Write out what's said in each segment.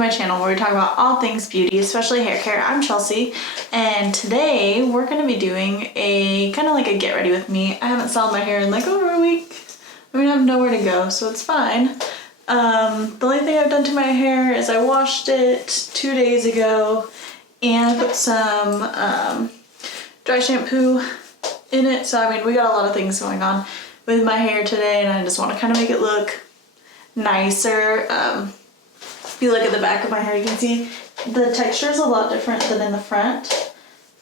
My channel where we talk about all things beauty, especially hair care. I'm Chelsea, and today we're going to be doing a kind of like a get ready with me. I haven't styled my hair in like over a week. I mean, I have nowhere to go, so it's fine. The only thing I've done to my hair is I washed it 2 days ago and I put some dry shampoo in it. So I mean, we got a lot of things going on with my hair today, and I just want to kind of make it look nicer. If you look at the back of my hair, you can see the texture is a lot different than in the front.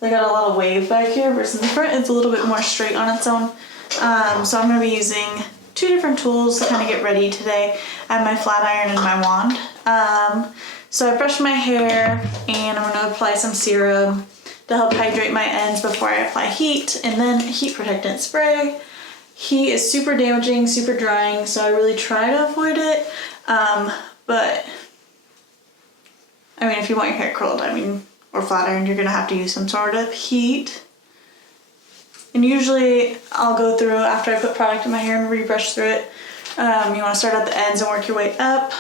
I got a lot of wave back here versus the front. It's a little bit more straight on its own. So I'm going to be using 2 different tools to kind of get ready today. I have my flat iron and my wand. So I brushed my hair and I'm going to apply some serum to help hydrate my ends before I apply heat, and then heat protectant spray. Heat is super damaging, super drying, so I really try to avoid it. But I mean, if you want your hair curled, or flat ironed, you're gonna have to use some sort of heat. And usually I'll go through after I put product in my hair and rebrush through it. You wanna start at the ends and work your way up.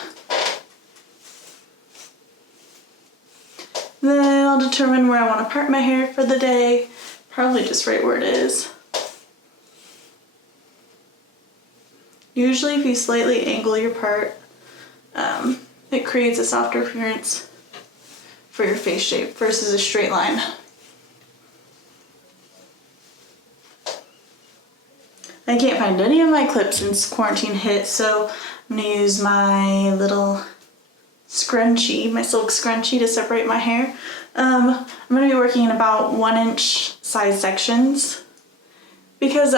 Then I'll determine where I wanna part my hair for the day. Probably just right where it is. Usually if you slightly angle your part, it creates a softer appearance for your face shape versus a straight line. I can't find any of my clips since quarantine hit, so I'm gonna use my little scrunchie, my silk scrunchie, to separate my hair. I'm gonna be working in about 1-inch size sections because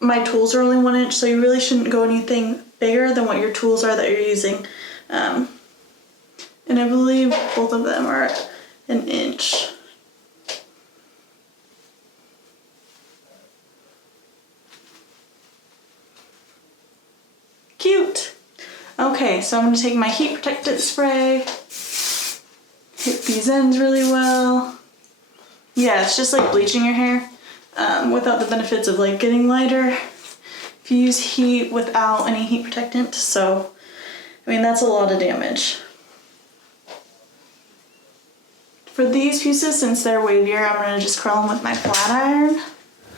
my tools are only 1 inch, so you really shouldn't go anything bigger than what your tools are that you're using. And I believe both of them are 1 inch. Cute! Okay, so I'm going to take my heat protectant spray, hit these ends really well. Yeah, it's just like bleaching your hair without the benefits of like getting lighter if you use heat without any heat protectant. So, I mean, that's a lot of damage. For these pieces, since they're wavier, I'm going to just curl them with my flat iron.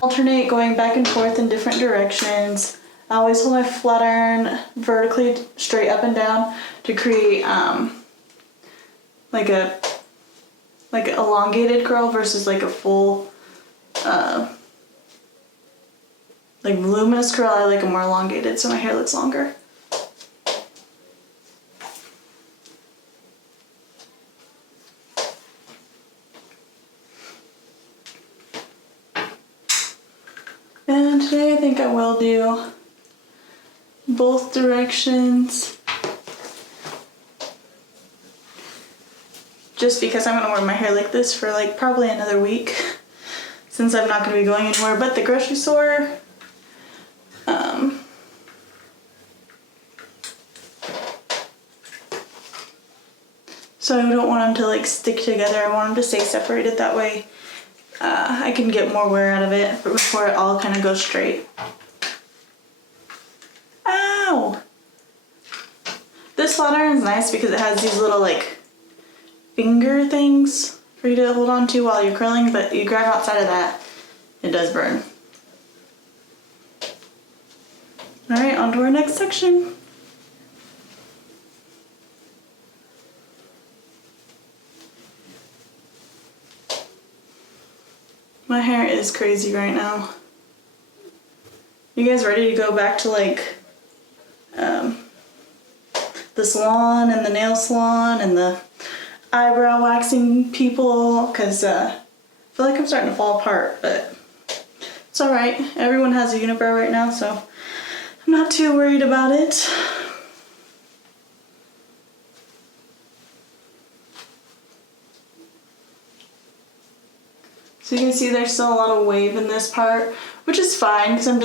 Alternate going back and forth in different directions. I always hold my flat iron vertically straight up and down to create like a elongated curl versus like a full like voluminous curl. I like a more elongated so my hair looks longer. And today I think I will do both directions, just because I'm gonna wear my hair like this for like probably another week since I'm not gonna be going anywhere but the grocery store. So I don't want them to like stick together. I want them to stay separated, that way I can get more wear out of it before it all kind of goes straight. Ow! This flat iron is nice because it has these little like finger things for you to hold on to while you're curling, but you grab outside of that, it does burn. Alright, on to our next section. My hair is crazy right now. You guys ready to go back to like the salon and the nail salon and the eyebrow waxing people? Because I feel like I'm starting to fall apart, but it's alright. Everyone has a unibrow right now, so I'm not too worried about it. So you can see there's still a lot of wave in this part, which is fine because I'm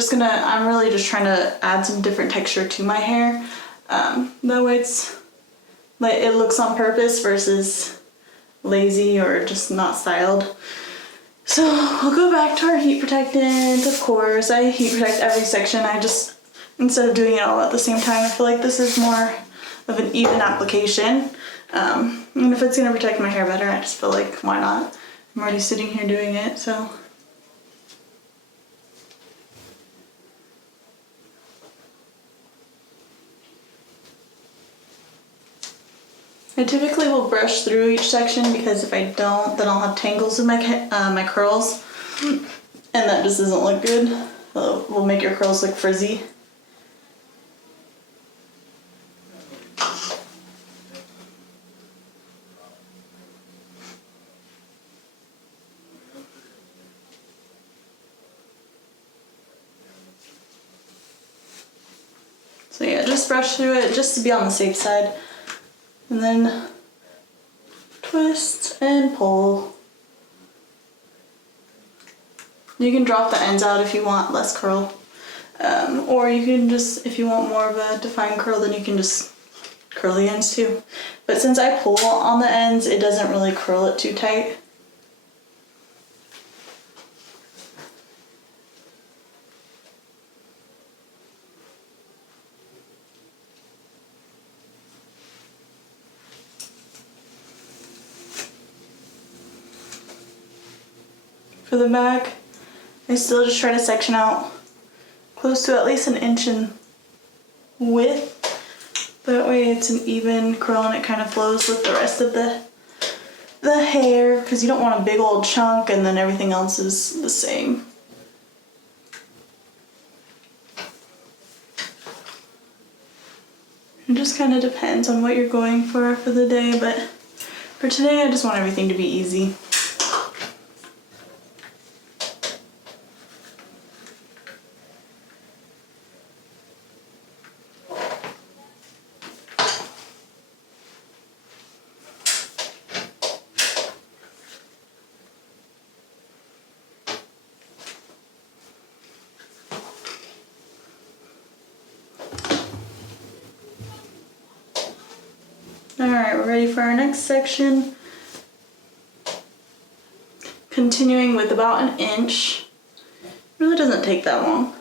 really just trying to add some different texture to my hair. That way it's like it looks on purpose versus lazy or just not styled. So we'll go back to our heat protectant, of course. I heat protect every section. Instead of doing it all at the same time, I feel like this is more of an even application. And if it's gonna protect my hair better, I just feel like, why not? I'm already sitting here doing it, so. I typically will brush through each section because if I don't, then I'll have tangles in my curls, and that just doesn't look good. It will make your curls look frizzy. So yeah, just brush through it just to be on the safe side. And then twist and pull. You can drop the ends out if you want less curl. Or you can just, if you want more of a defined curl, then you can just curl the ends too. But since I pull on the ends, it doesn't really curl it too tight. For the back, I still just try to section out close to at least 1 inch in width. That way it's an even curl and it kind of flows with the rest of the hair, because you don't want a big old chunk and then everything else is the same. It just kind of depends on what you're going for the day, but for today I just want everything to be easy. Alright, we're ready for our next section. Continuing with about 1 inch. It really doesn't take that long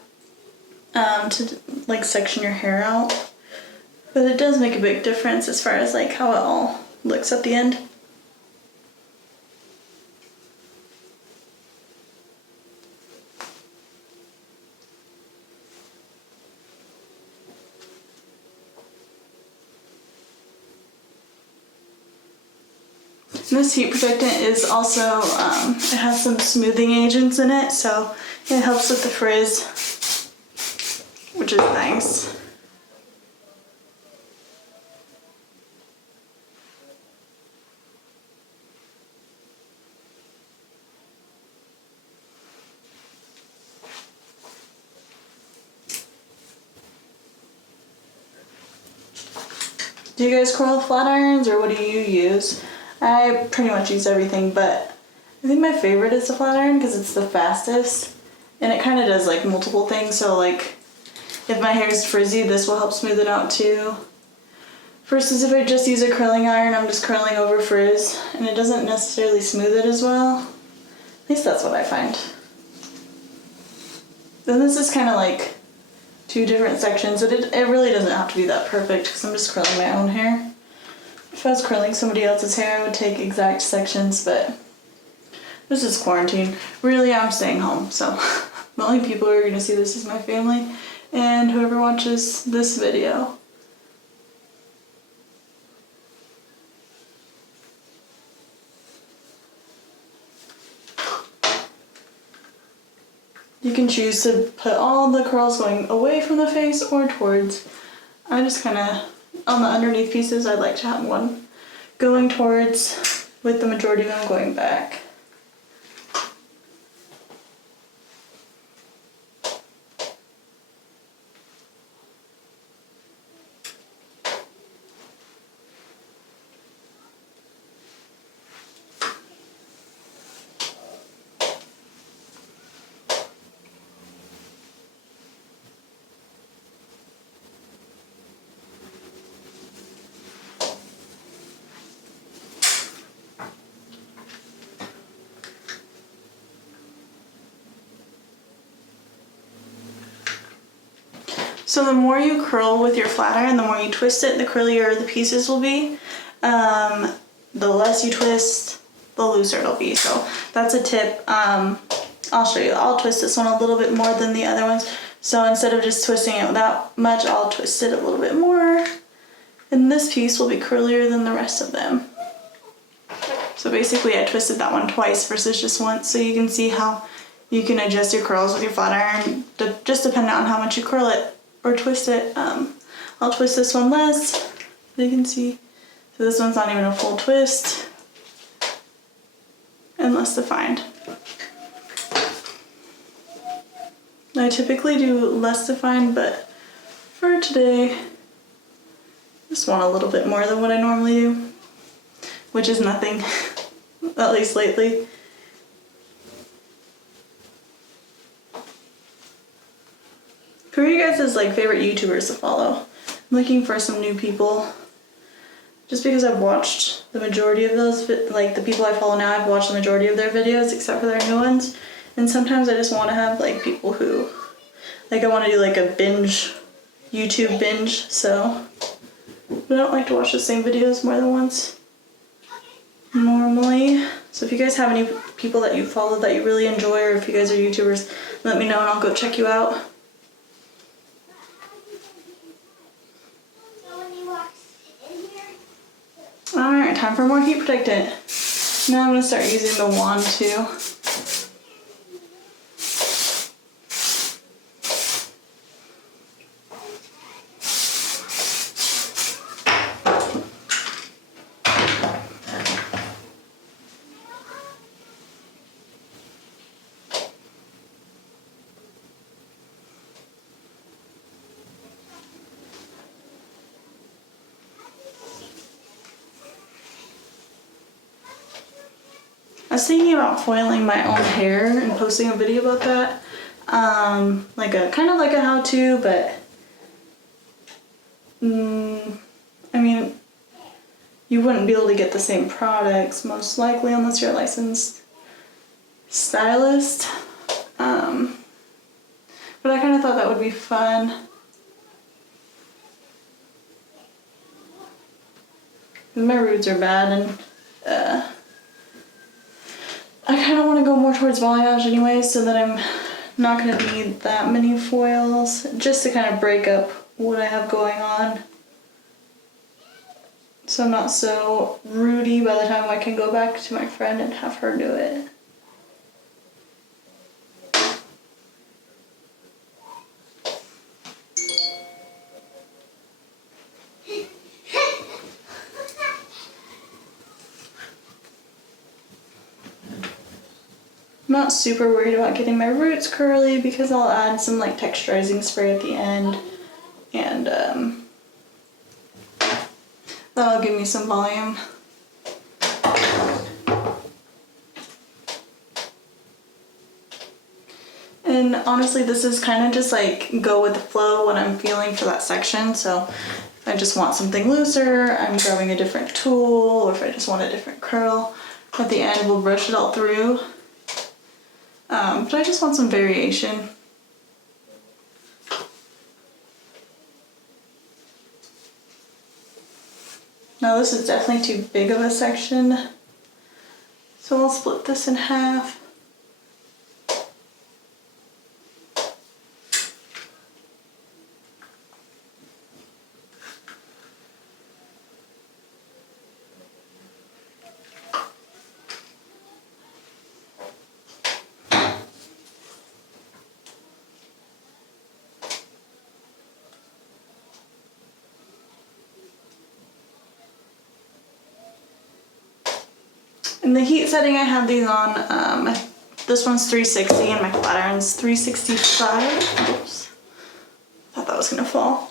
to like section your hair out, but it does make a big difference as far as like how it all looks at the end. This heat protectant is also, it has some smoothing agents in it, so it helps with the frizz, which is nice. Do you guys curl with flat irons, or what do you use? I pretty much use everything, but I think my favorite is the flat iron because it's the fastest and it kind of does like multiple things. So like if my hair is frizzy, this will help smooth it out too. Versus if I just use a curling iron, I'm just curling over frizz and it doesn't necessarily smooth it as well. At least that's what I find. Then this is kind of like 2 different sections. It really doesn't have to be that perfect because I'm just curling my own hair. If I was curling somebody else's hair, I would take exact sections, but this is quarantine. Really, I'm staying home, so the only people who are going to see this is my family and whoever watches this video. You can choose to put all the curls going away from the face or towards. I just kind of, on the underneath pieces, I'd like to have one going towards with the majority of them going back. So the more you curl with your flat iron, the more you twist it, the curlier the pieces will be. the less you twist, the looser it'll be. So that's a tip. I'll show you. I'll twist this one a little bit more than the other ones. So instead of just twisting it without much, I'll twist it a little bit more. And this piece will be curlier than the rest of them. So basically I twisted that one twice versus just once, so you can see how you can adjust your curls with your flat iron, just depending on how much you curl it or twist it. I'll twist this one less, you can see. So this one's not even a full twist and less defined. I typically do less defined, but for today, just want a little bit more than what I normally do, which is nothing, at least lately. Who are you guys' like favorite YouTubers to follow? I'm looking for some new people. Just because I've watched the majority of those, like the people I follow now, I've watched the majority of their videos except for their new ones. And sometimes I just want to have like people who, like I want to do like a binge, YouTube binge, so I don't like to watch the same videos more than once normally. So if you guys have any people that you follow that you really enjoy, or if you guys are YouTubers, let me know and I'll go check you out. Alright, time for more heat protectant. Now I'm going to start using the wand too. I was thinking about foiling my own hair and posting a video about that. Like a kind of like a how-to, but I mean, you wouldn't be able to get the same products most likely unless you're a licensed stylist. But I kind of thought that would be fun. My roots are bad, and I kind of want to go more towards balayage anyway, so that I'm not going to need that many foils, just to kind of break up what I have going on, so I'm not so rooty by the time I can go back to my friend and have her do it. I'm not super worried about getting my roots curly because I'll add some like texturizing spray at the end, and that'll give me some volume. And honestly, this is kind of just like go with the flow, what I'm feeling for that section. So if I just want something looser, I'm grabbing a different tool, or if I just want a different curl, at the end we'll brush it all through. But I just want some variation. Now this is definitely too big of a section, so I'll split this in half. And the heat setting I have these on, this one's 360 and my flat iron's 365. Oops, thought that was gonna fall.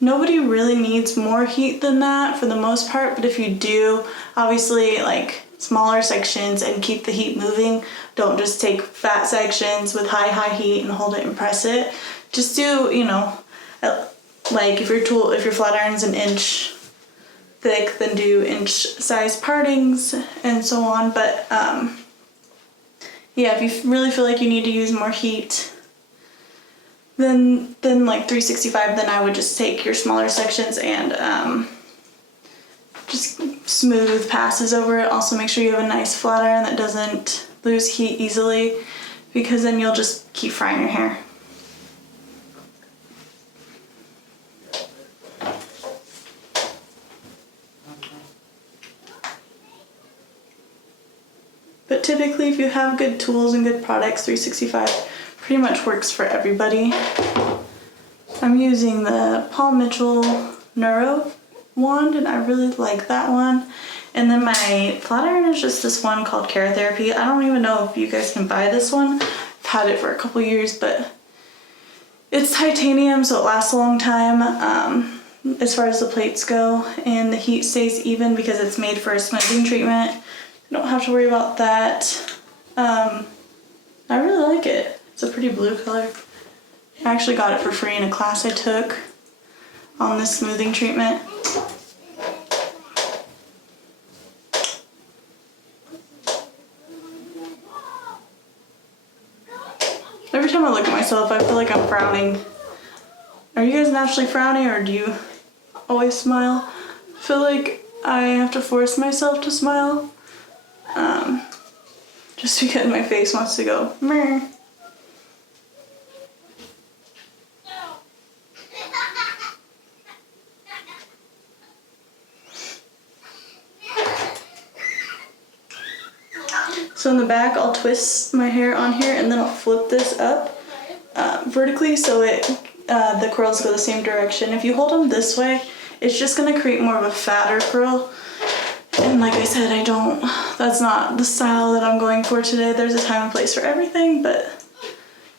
Nobody really needs more heat than that for the most part, but if you do, obviously like smaller sections and keep the heat moving. Don't just take fat sections with high heat and hold it and press it. Just do, you know, like if your flat iron's an inch thick, then do inch size partings and so on. But yeah, if you really feel like you need to use more heat than like 365, then I would just take your smaller sections and just smooth passes over it. Also make sure you have a nice flat iron that doesn't lose heat easily, because then you'll just keep frying your hair. But typically, if you have good tools and good products, 365 pretty much works for everybody. I'm using the Paul Mitchell Neuro wand, and I really like that one. And then my flat iron is just this one called Care Therapy. I don't even know if you guys can buy this one. I've had it for a couple years, but it's titanium, so it lasts a long time as far as the plates go, and the heat stays even because it's made for a smoothing treatment. You don't have to worry about that. I really like it. It's a pretty blue color. I actually got it for free in a class I took on this smoothing treatment. Every time I look at myself, I feel like I'm frowning. Are you guys naturally frowny, or do you always smile? I feel like I have to force myself to smile. Just because my face wants to go meh. So in the back, I'll twist my hair on here, and then I'll flip this up vertically so the curls go the same direction. If you hold them this way, it's just gonna create more of a fatter curl. And like I said, that's not the style that I'm going for today. There's a time and place for everything, but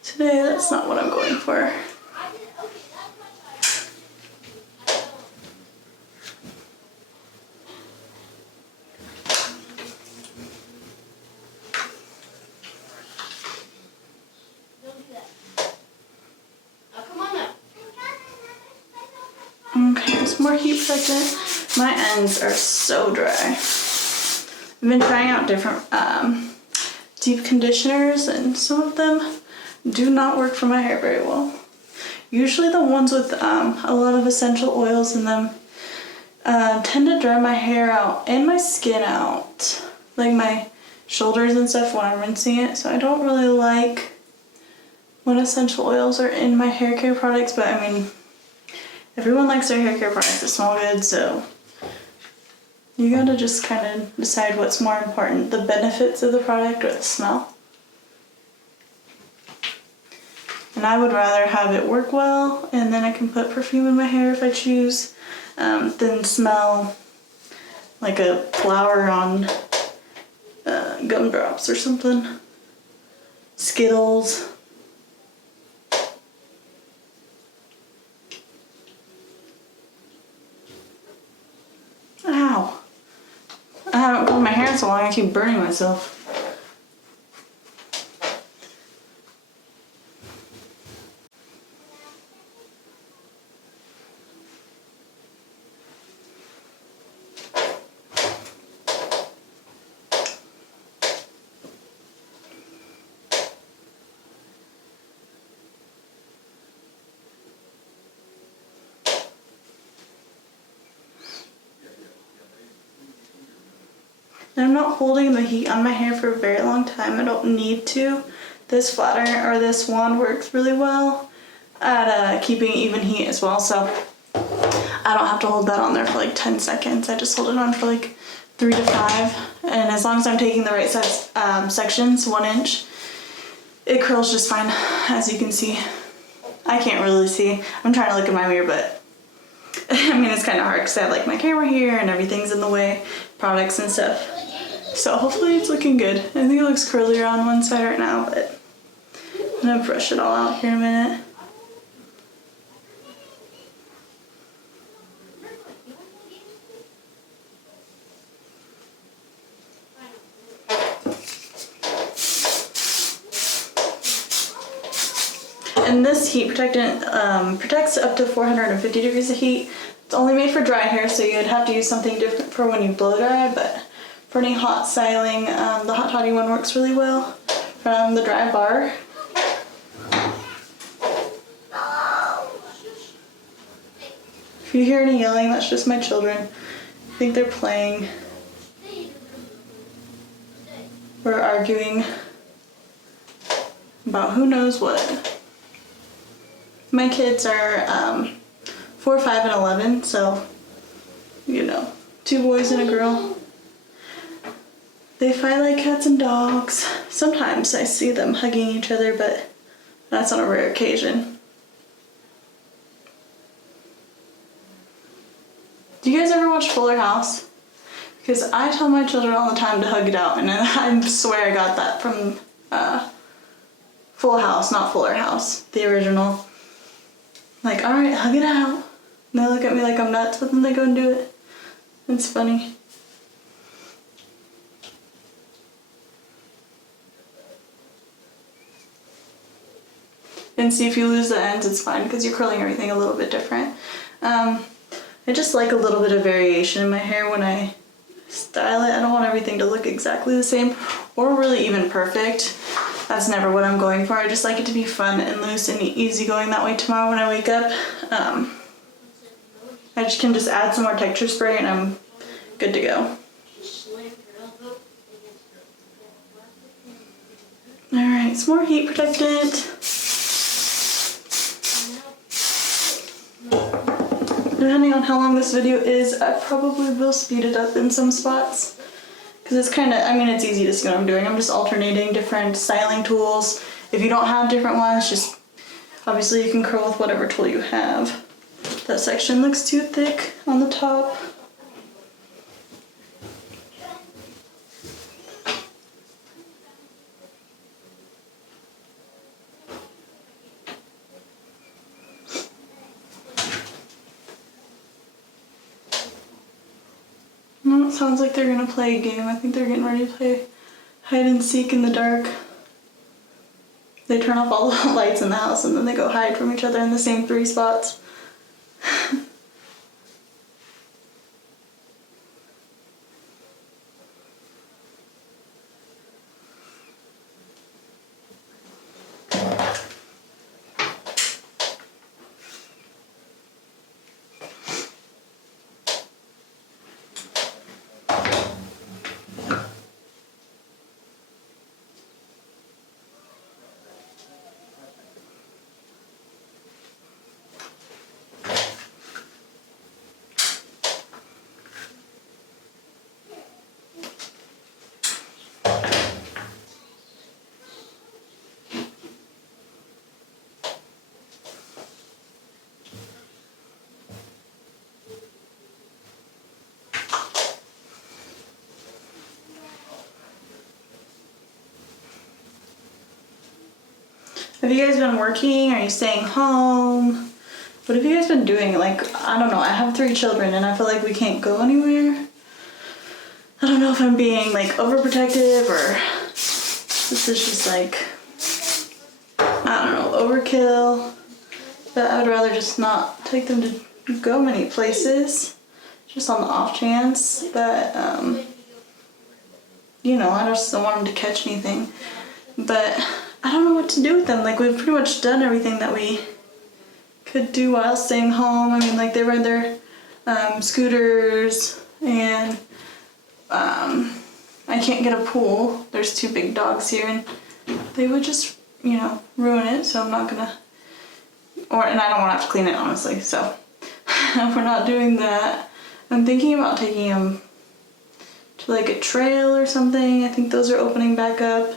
today that's not what I'm going for. Okay, some more heat protectant. My ends are so dry. I've been trying out different deep conditioners, and some of them do not work for my hair very well. Usually the ones with a lot of essential oils in them tend to dry my hair out and my skin out, like my shoulders and stuff when I'm rinsing it. So I don't really like when essential oils are in my hair care products, but I mean, everyone likes their hair care products that smell good, so you gotta just kind of decide what's more important, the benefits of the product or the smell. And I would rather have it work well, and then I can put perfume in my hair if I choose, than smell like a flower on gumdrops or something. Skittles. Ow. I haven't combed my hair in so long, I keep burning myself. And I'm not holding the heat on my hair for a very long time. I don't need to. This flat iron or this wand works really well at keeping even heat as well. So I don't have to hold that on there for like 10 seconds. I just hold it on for like 3 to 5. And as long as I'm taking the right size sections, 1 inch, it curls just fine, as you can see. I can't really see. I'm trying to look in my mirror, but I mean, it's kind of hard because I have like my camera here and everything's in the way, products and stuff. So hopefully it's looking good. I think it looks curlier on one side right now, but I'm gonna brush it all out here in a minute. And this heat protectant protects up to 450 degrees of heat. It's only made for dry hair, so you'd have to use something different for when you blow dry, but for any hot styling, the Hot Toddy one works really well from the Dry Bar. If you hear any yelling, that's just my children. think they're playing or arguing about who knows what. My kids are 4, 5, and 11, so, you know, 2 boys and a girl. They fight like cats and dogs. Sometimes I see them hugging each other, but that's on a rare occasion. Do you guys ever watch Fuller House? Because I tell my children all the time to hug it out, and I swear I got that from Full House, not Fuller House, the original. Like, alright, hug it out. And they look at me like I'm nuts, but then they go and do it. It's funny. And see, if you lose the ends, it's fine because you're curling everything a little bit different. I just like a little bit of variation in my hair when I style it. I don't want everything to look exactly the same or really even perfect. That's never what I'm going for. I just like it to be fun and loose and easygoing. That way tomorrow when I wake up, I can just add some more texture spray and I'm good to go. Alright, some more heat protectant. Depending on how long this video is, I probably will speed it up in some spots. Because it's kind of, I mean, it's easy to see what I'm doing. I'm just alternating different styling tools. If you don't have different ones, just, obviously you can curl with whatever tool you have. That section looks too thick on the top. Well, it sounds like they're gonna play a game. I think they're getting ready to play hide and seek in the dark. They turn off all the lights in the house and then they go hide from each other in the same 3 spots. Have you guys been working? Are you staying home? What have you guys been doing? Like, I don't know. I have 3 children and I feel like we can't go anywhere. I don't know if I'm being like overprotective or this is just like, I don't know, overkill. But I would rather just not take them to go many places. Just on the off chance that, you know, I just don't want them to catch anything. But I don't know what to do with them. Like, we've pretty much done everything that we could do while staying home. I mean, like, they ride their scooters, and I can't get a pool. There's 2 big dogs here, and they would just, you know, ruin it, so I'm not gonna, and I don't want to have to clean it, honestly, so we're not doing that. I'm thinking about taking them to, like, a trail or something. I think those are opening back up.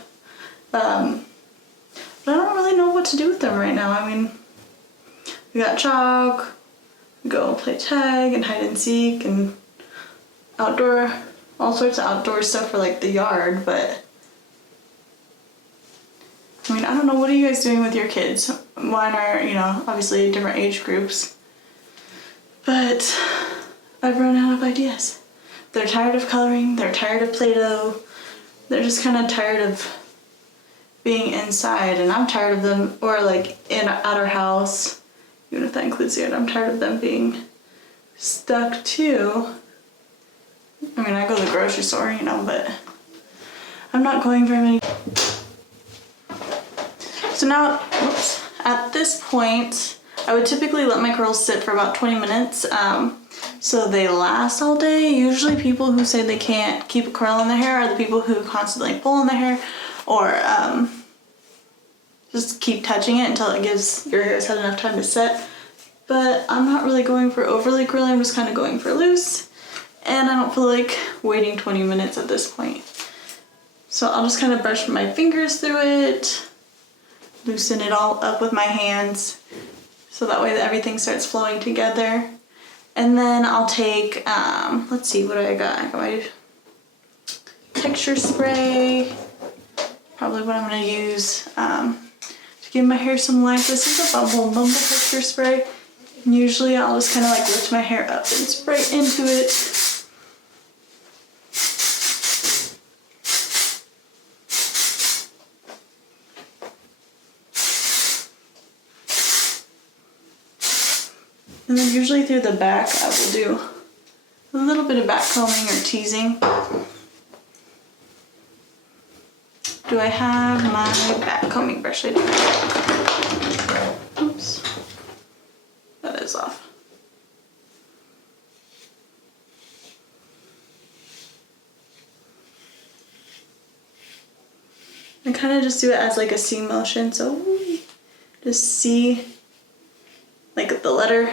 But I don't really know what to do with them right now. I mean, we got chalk, we go play tag and hide and seek and outdoor, all sorts of outdoor stuff for like the yard, but I mean, I don't know, what are you guys doing with your kids? Mine are, you know, obviously different age groups, but I've run out of ideas. They're tired of coloring, they're tired of Play-Doh, they're just kind of tired of being inside, and I'm tired of them, or like at our house, even if that includes it, I'm tired of them being stuck too. I mean, I go to the grocery store, you know, but I'm not going very many. So now, at this point, I would typically let my curls sit for about 20 minutes. so they last all day. Usually people who say they can't keep a curl in their hair are the people who constantly pull in their hair or just keep touching it until it gives your hair's had enough time to set. But I'm not really going for overly curly, I'm just kind of going for loose. And I don't feel like waiting 20 minutes at this point. So I'll just kind of brush my fingers through it, loosen it all up with my hands, so that way that everything starts flowing together. And then I'll take, let's see, what do I got? I got my texture spray, probably what I'm gonna use to give my hair some life. This is a Bumble texture spray. And usually I'll just kind of like lift my hair up and spray into it. And then usually through the back I will do a little bit of back combing or teasing. Do I have my back combing brush? I do. Oops. That is off. I kind of just do it as like a C motion, so just C, like the letter.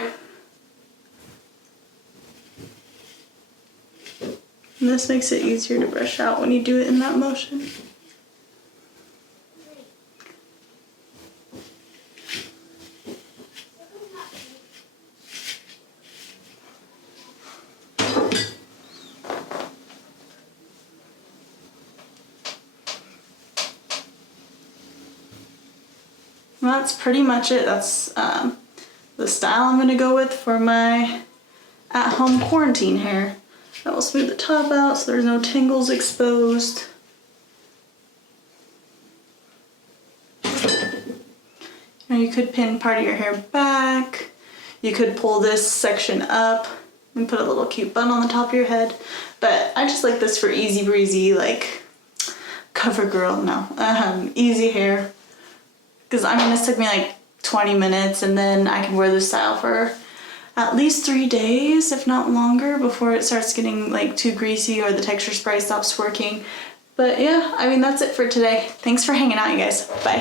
And this makes it easier to brush out when you do it in that motion. And that's pretty much it. That's the style I'm gonna go with for my at-home quarantine hair. I will smooth the top out so there's no tangles exposed. Now you could pin part of your hair back. You could pull this section up and put a little cute bun on the top of your head. But I just like this for easy breezy, like cover girl, no, easy hair. Because I mean, this took me like 20 minutes and then I can wear this style for at least 3 days, if not longer, before it starts getting like too greasy or the texture spray stops working. But yeah, I mean, that's it for today. Thanks for hanging out, you guys. Bye.